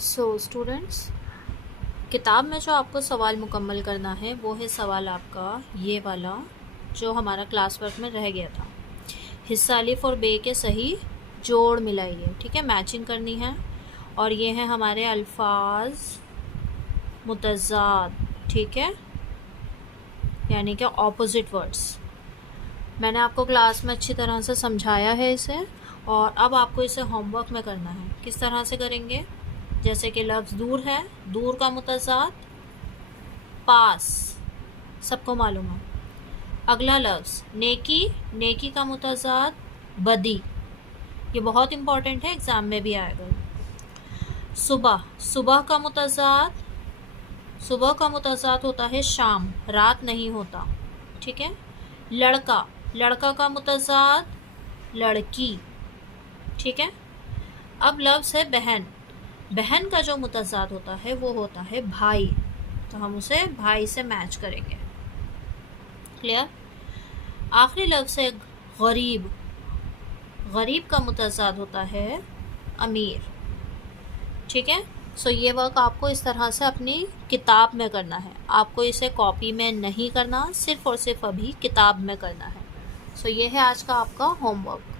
So students, किताब में जो आपको सवाल मुकम्मल करना है वो है सवाल आपका ये वाला जो हमारा क्लास वर्क में रह गया था। हिस्सा अलिफ और बे के सही जोड़ मिलाइए, ठीक है, मैचिंग करनी है। और ये हैं हमारे अल्फाज मुतज़ाद, ठीक है, यानी कि ऑपोजिट वर्ड्स। मैंने आपको क्लास में अच्छी तरह से समझाया है इसे, और अब आपको इसे होमवर्क में करना है। किस तरह से करेंगे? जैसे कि लफ्ज़ दूर है, दूर का मुतज़ाद पास, सबको मालूम है। अगला लफ्ज़ नेकी, नेकी का मुतज़ाद बदी, ये बहुत इंपॉर्टेंट है, एग्ज़ाम में भी आएगा। सुबह, सुबह का मुतज़ाद, सुबह का मुतज़ाद होता है शाम, रात नहीं होता, ठीक है। लड़का, लड़का का मुतज़ाद लड़की, ठीक है। अब लफ्ज़ है बहन, बहन का जो मुतज़ाद होता है वो होता है भाई, तो हम उसे भाई से मैच करेंगे। क्लियर? आखिरी लफ्ज़ है गरीब, गरीब का मुतज़ाद होता है अमीर, ठीक है। सो ये वर्क आपको इस तरह से अपनी किताब में करना है, आपको इसे कॉपी में नहीं करना, सिर्फ़ और सिर्फ अभी किताब में करना है। सो ये है आज का आपका होमवर्क।